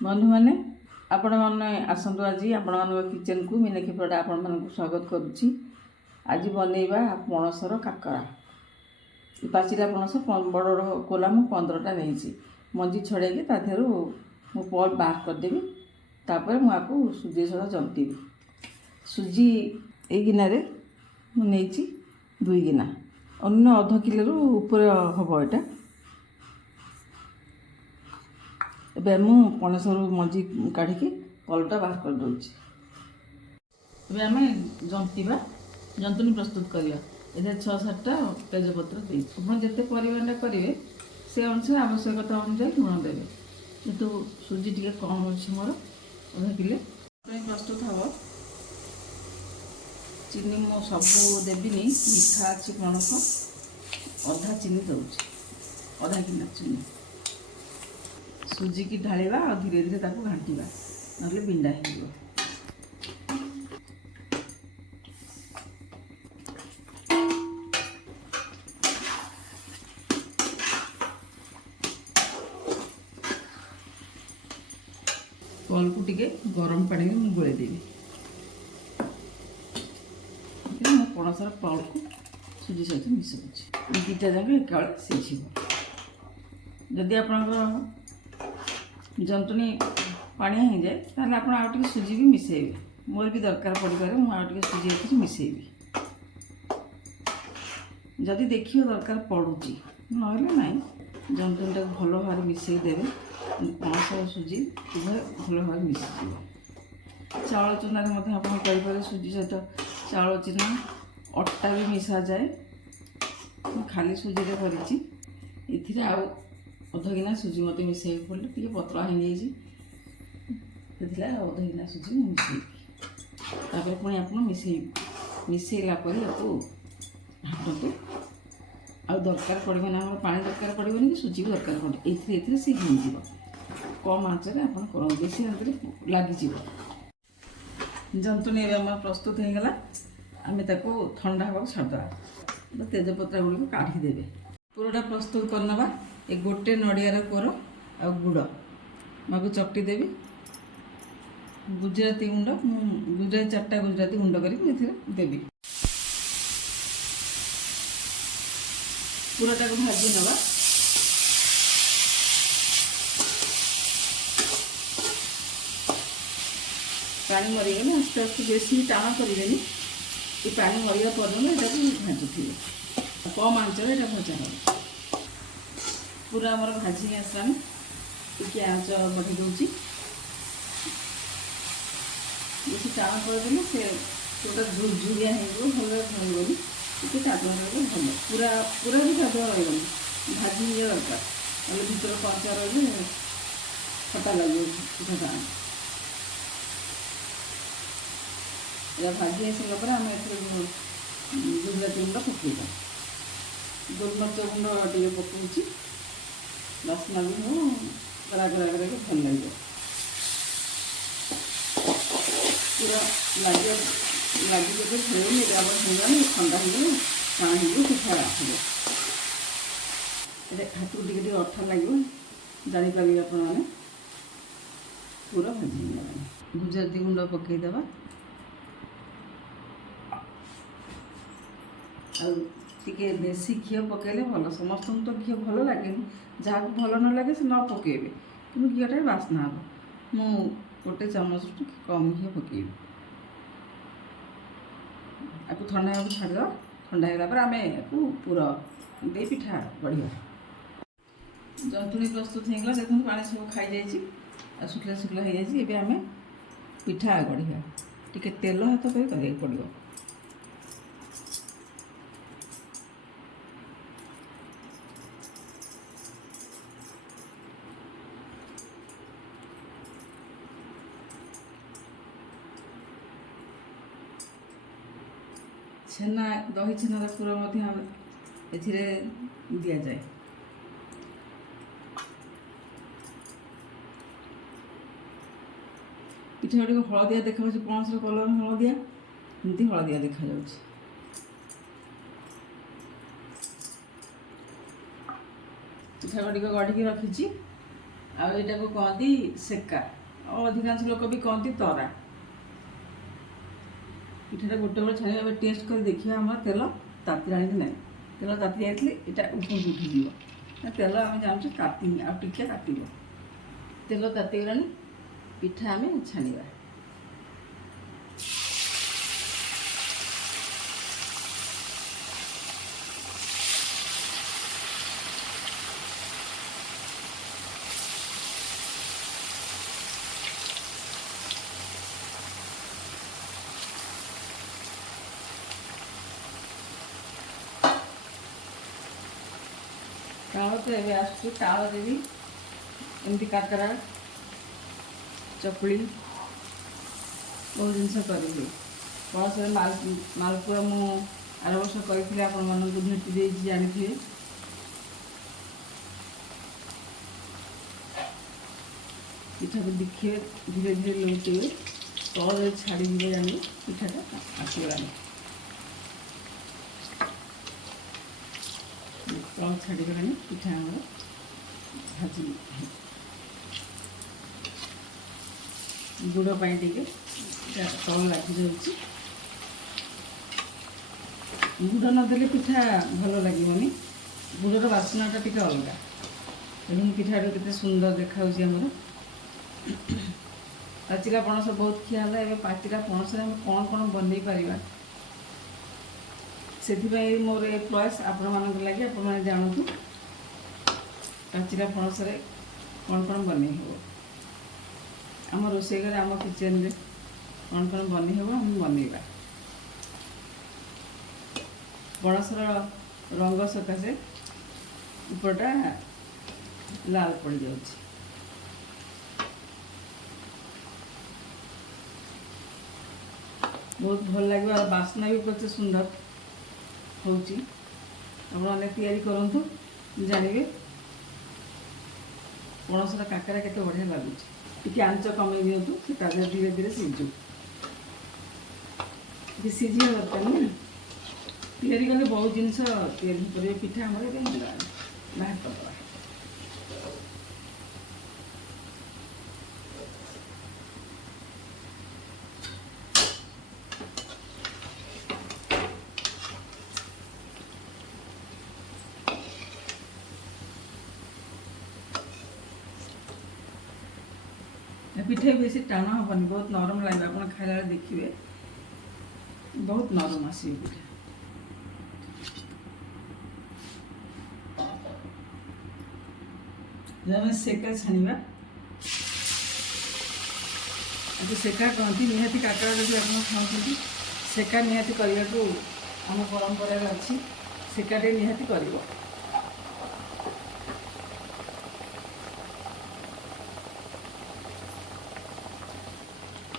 बंधु मैंने आपण मैंने आसतु आज आपण मान किचन को मीनाक्षी पड़ा आपण मान स्वागत करुच्ची। आज बनइबा पणसर काकरा। पाचिला पणस बड़ कोला मु 15टा नहीं मंजी छड़े ताधर मु पल्प बाहर करदेवी। तापर मुझे सुजी सह जंतीबी। सुजी ए गिनारे मुझे 2 गिना अन्य अध किलो ऊपर हम यहाँ ଏବେ ମୁଁ ପଣସରୁ ମଞ୍ଜି କାଢ଼ିକି ପଲ୍ପଟା ବାହାର କରିଦେଉଛି। ଏବେ ଆମେ ଜନ୍ତୁଣି ପ୍ରସ୍ତୁତ କରିବା। ଏଥିରେ 6-7ଟା ତେଜପତ୍ର ଦେଇଛି। ଆପଣ ଯେତେ ପରିମାଣରେ କରିବେ ସେ ଅନୁସାରେ ଆବଶ୍ୟକତା ଅନୁଯାୟୀ ଲୁଣ ଦେବେ। କିନ୍ତୁ ସୁଜି ଟିକେ କମ୍ ଅଛି ମୋର 1/2 କିଲୋ ପାଇଁ ପ୍ରସ୍ତୁତ ହେବ। ଚିନି ମୁଁ ସବୁ ଦେବିନି, ମିଠା ଅଛି ପଣସ, ଅଧା ଚିନି ଦେଉଛି, 1/2 କିଲୋ ଚିନି। सुजी की ढालिबा और धीरे धीरे ताको घांटिबा नले बिंडा हो। पल को टिके गरम पानी में गोले देवी। पणसर पल को सुजी सहित मिसाऊँगी। दुईटा जाक एक सीझ। जदि आप जंतुणी पानिया हो जाए ताहले आप आउ सुजी भी मिसेबे। मोर भी दरकार पड़े मुझे सुजी मिसेबी। जदि देखिए दरकार पड़ुची ना जंतुणीटा भल भाव मिसेदेवे। पणस और सुजी उभय भल भाव मिसीज। चाउल चूना आप सुजी सहित चाउल चूना अटा भी मिसा जाए। खाली सुजी कर आउ 1/2 गिना सुजी मत मिसाई पड़े टे पतला हो जाए। 1/2 गिना सुजी मिसेबी। पुणी आप मिसेला घाटतु। आ दरकार पड़े ना पानी दरकार पड़े कि सुजी भी दरकार पड़े। ये सी हो कम आँचरे आप बेसी आँचरे लगिज। जंतुणी प्रस्तुत हो गला। आम ठंडा हाँ छाड़देवा। तेजपत्ता गुड़ काढ़ीदेवे। पूराटा प्रस्तुत करनवा। ए गोटे नड़ियार कोर आ गुड़ माको चकटी देवी। गुजराती गुंड गुजराती 4टा गुजराती गुंड कर देवी। पूराटा को भाजी नवा। पानी मरीगले आस्ते आस्ते बेसी टाण करेंगे। ये पानी मरिया पर्यटन यहाँ भाजुथे कम आंचल यहाँ भजा हो। पूरा आमर भाजी आसलानी टी आँच बढ़ी दूसरी। बेसी टाण करदे से गोटा झुरिया हो भल भरगनी टी कादुआ रही भल। पूरा पूरा भी कादुआ रही भाजी हो दरकार ना भर कंचा रही खटा लगे पिठाटा। या भाजी आसारा आम गुजराती गुंड पकईबा। गोलमरिच गुंड टे पकाऊँ। बास्ना भी हो राग राग राग भल लगे। पूरा लगे लगे जब खेल ठंडा हो टाण हो पिठा आसो। हाथ को टे अठा लगे जापर आप पूरा भाजी। गुजराती गुंड पकईदेवा। टे देसी घी पकड़े भल। समस्त तो घी भल लगे जहाँ भल न लगे से न पकेबे कि घीटा बास्ना हम। मु गोटे चामच कम घी पकेबी। आपको ठंडा हाँ छाड़देवा। ठंडा होगा आम पूरा दे पिठा बढ़िया। जंतुणी प्रस्तुत होगा। देखो पानी सब खाई जाइए। शुखला शुखला हो जाए। आम पिठा गढ़िया टे तेल हाथ कर पड़ो। छेना दही छेनार पूरा दि जाए। पिठा गुड़ हलदिया देखा पणसर कलर हलदिया एमती हलदिया देखा। पिठा गुड़ गढ़ी रखी ଆଉ ଏଇଟାକୁ କହନ୍ତି ସେକା, ଆଉ ଅଧିକାଂଶ ଲୋକ ବି କହନ୍ତି ତରା। ପିଠାଟା ଗୋଟେ ବେଳେ ଛାଣିବା, ଏବେ ଟେଷ୍ଟ କରି ଦେଖିବା ଆମର ତେଲ ତାତିଲାଣି କି ନାହିଁ। ତେଲ ତାତି ଯାଇଥିଲେ ଏଇଟା ଉପରକୁ ଉଠିଯିବ। ତେଲ ଆମେ ଜାଣୁଛୁ ତାତିନି, ଆଉ ଟିକେ ତାତିବ। ତେଲ ତାତିଗଲାଣି, ପିଠା ଆମେ ଛାଣିବା। ତାଳ ତ ଏବେ ଆସୁଛି, ତାଳରେ ବି ଏମିତି କାକରା, ଚକୁଳି ବହୁତ ଜିନିଷ କରିହୁଏ। ପଣସରେ ମାଲପୁଆ ମୁଁ ଆର ବର୍ଷ କରିଥିଲି, ଆପଣମାନଙ୍କୁ ଭେଟି ଦେଇଛି, ଜାଣିଥିବେ। ପିଠାକୁ ଦେଖିବେ, ଧୀରେ ଧୀରେ ଲଉଟେଇବେ, ତଳରେ ଛାଡ଼ିଯିବେ, ଜାଣିବେ ପିଠାଟା ଆସିଗଲାଣି। ତଳ ଛାଡ଼ିଗଲାଣି, ପିଠା ଆମର ଭାଜି। ଗୁଡ଼ ପାଇଁ ଟିକେ ତଳ ଲାଗିଯାଉଛି। ଗୁଡ଼ ନଦେଲେ ପିଠା ଭଲ ଲାଗିବନି, ଗୁଡ଼ର ବାସ୍ନାଟା ଟିକେ ଅଲଗା। ଏବଂ ପିଠାଟା କେତେ ସୁନ୍ଦର ଦେଖାଯାଉଛି ଆମର। ପାଚିଲା ପଣସ ବହୁତ ଖିଆ ହେଲା, ଏବେ ପାଚିଲା ପଣସରେ ଆମେ କ'ଣ କ'ଣ ବନେଇ ପାରିବା, ସେଥିପାଇଁ ମୋର ଏ ପ୍ରୟାସ ଆପଣମାନଙ୍କ ଲାଗି। ଆପଣମାନେ ଜାଣନ୍ତୁ ପାଚିଲା ପଣସରେ କ'ଣ କ'ଣ ବନେଇ ହେବ। ଆମ ରୋଷେଇ ଘରେ, ଆମ କିଚେନରେ କ'ଣ କ'ଣ ବନେଇ ହେବ ଆମେ ବନେଇବା। ପଣସର ରଙ୍ଗ ସକାଶେ ଉପରଟା ଲାଲ ପଡ଼ିଯାଉଛି। ବହୁତ ଭଲ ଲାଗିବ, ଆଉ ବାସ୍ନା ବି କେତେ ସୁନ୍ଦର ହେଉଛି। ଆପଣମାନେ ତିଆରି କରନ୍ତୁ, ଜାଣିବେ ପଣସର କାକରା କେତେ ବଢ଼ିଆ ଲାଗୁଛି। ଟିକେ ଆଞ୍ଚ କମେଇ ଦିଅନ୍ତୁ, ସେ ତା ଦେହରେ ଧୀରେ ଧୀରେ ସିଝୁ। ଟିକେ ସିଝିବା ଦରକାର ନା, ତିଆରି କଲେ ବହୁତ ଜିନିଷ ତିଆରି କରିବେ। ପିଠା ଆମର ଏବେ ବାହାର କରିଦେବା। ପିଠା ବେଶୀ ଟାଣ ହେବନି, ବହୁତ ନରମ ଲାଗିବ। ଆପଣ ଖାଇଲା ବେଳେ ଦେଖିବେ ବହୁତ ନରମ ଆସିବ ପିଠା। ଆମେ ସେକା ଛାଣିବା, ସେକା କହନ୍ତି। ନିହାତି କାକରା ଯଦି ଆପଣ ଖାଉଛନ୍ତି, ସେକା ନିହାତି କରିବାକୁ ଆମ ପରମ୍ପରାରେ ଅଛି। ସେକାଟେ ନିହାତି କରିବ।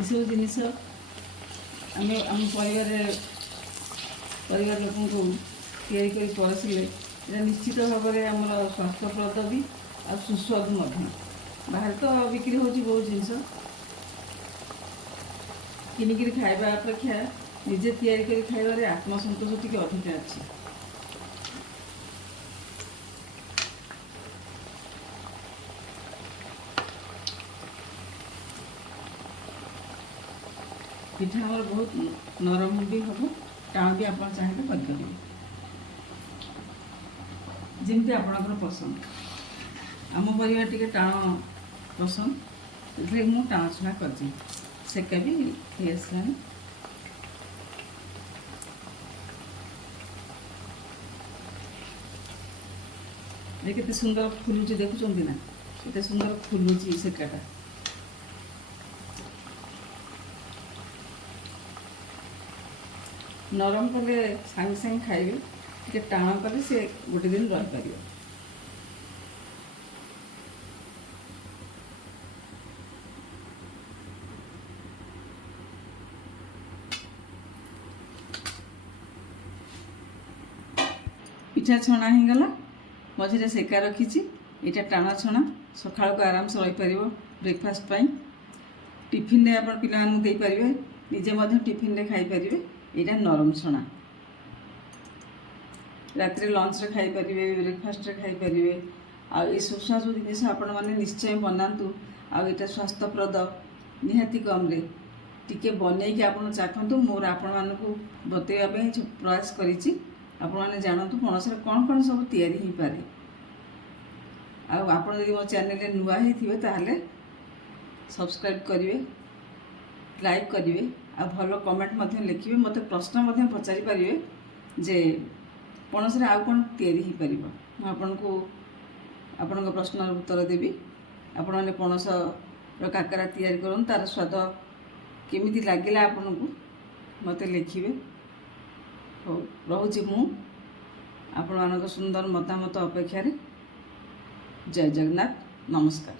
ଏସବୁ ଜିନିଷ ଆମେ ଆମ ପରିବାର ଲୋକଙ୍କୁ ତିଆରି କରି ପରସିଲେ ଏଇଟା ନିଶ୍ଚିତ ଭାବରେ ଆମର ସ୍ୱାସ୍ଥ୍ୟପ୍ରଦ ବି, ଆଉ ସୁସ୍ୱାଦୁ ମଧ୍ୟ। ବାହାରେ ତ ବିକ୍ରି ହେଉଛି ବହୁତ ଜିନିଷ, କିଣିକିରି ଖାଇବା ଅପେକ୍ଷା ନିଜେ ତିଆରି କରି ଖାଇବାରେ ଆତ୍ମସନ୍ତୋଷ ଟିକେ ଅଧିକା ଅଛି। ପିଠା ଆମର ବହୁତ ନରମ ବି ହେବ, ଟାଣ ବି ଆପଣ ଚାହିଁଲେ କରିପାରିବେ, ଯେମିତି ଆପଣଙ୍କର ପସନ୍ଦ। ଆମ ପରିବାର ଟିକେ ଟାଣ ପସନ୍ଦ, ସେଥିଲାଗି ମୁଁ ଟାଣ ଛଣା କରିଛି। ସେକା ବି ହେଇ ଆସିଲାଣି। କେତେ ସୁନ୍ଦର ଫୁଲୁଛି, ଦେଖୁଛନ୍ତି ନା, କେତେ ସୁନ୍ଦର ଫୁଲୁଛି ସେକାଟା। ନରମ କଲେ ସାଙ୍ଗେ ସାଙ୍ଗେ ଖାଇବେ, ଟିକେ ଟାଣ କଲେ ସେ ଗୋଟେ ଦିନ ରହିପାରିବ। ପିଠା ଛଣା ହେଇଗଲା, ମଝିରେ ସେକା ରଖିଛି। ଏଇଟା ଟାଣ ଛଣା, ସକାଳକୁ ଆରାମସେ ରହିପାରିବ ବ୍ରେକଫାଷ୍ଟ ପାଇଁ। ଟିଫିନରେ ଆପଣ ପିଲାମାନଙ୍କୁ ଦେଇପାରିବେ, ନିଜେ ମଧ୍ୟ ଟିଫିନରେ ଖାଇପାରିବେ। ଏଇଟା ନରମ ଛଣା, ରାତିରେ ଲଞ୍ଚରେ ଖାଇପାରିବେ, ବ୍ରେକଫାଷ୍ଟରେ ଖାଇପାରିବେ। ଆଉ ଏ ସୁସ୍ୱାଦୁ ଜିନିଷ ଆପଣମାନେ ନିଶ୍ଚୟ ବନାନ୍ତୁ। ଆଉ ଏଇଟା ସ୍ୱାସ୍ଥ୍ୟପ୍ରଦ ନିହାତି କମ୍ରେ ଟିକେ ବନେଇକି ଆପଣ ଚାଖନ୍ତୁ। ମୋର ଆପଣମାନଙ୍କୁ ବତେଇବା ପାଇଁ ପ୍ରୟାସ କରିଛି। ଆପଣମାନେ ଜାଣନ୍ତୁ ପଣସରେ କ'ଣ କ'ଣ ସବୁ ତିଆରି ହୋଇପାରେ। ଆଉ ଆପଣ ଯଦି ମୋ ଚ୍ୟାନେଲରେ ନୂଆ ହେଇଥିବେ ତାହେଲେ ସବସ୍କ୍ରାଇବ୍ କରିବେ, ଲାଇକ୍ କରିବେ, ଆଉ ଭଲ କମେଣ୍ଟ ମଧ୍ୟ ଲେଖିବେ। ମୋତେ ପ୍ରଶ୍ନ ମଧ୍ୟ ପଚାରି ପାରିବେ ଯେ ପଣସରେ ଆଉ କ'ଣ ତିଆରି ହୋଇପାରିବ। ମୁଁ ଆପଣଙ୍କ ପ୍ରଶ୍ନର ଉତ୍ତର ଦେବି। ଆପଣମାନେ ପଣସର କାକରା ତିଆରି କରନ୍ତୁ, ତା'ର ସ୍ୱାଦ କେମିତି ଲାଗିଲା ଆପଣଙ୍କୁ ମୋତେ ଲେଖିବେ। ହଉ, ରହୁଛି ମୁଁ ଆପଣମାନଙ୍କ ସୁନ୍ଦର ମତାମତ ଅପେକ୍ଷାରେ। ଜୟ ଜଗନ୍ନାଥ, ନମସ୍କାର।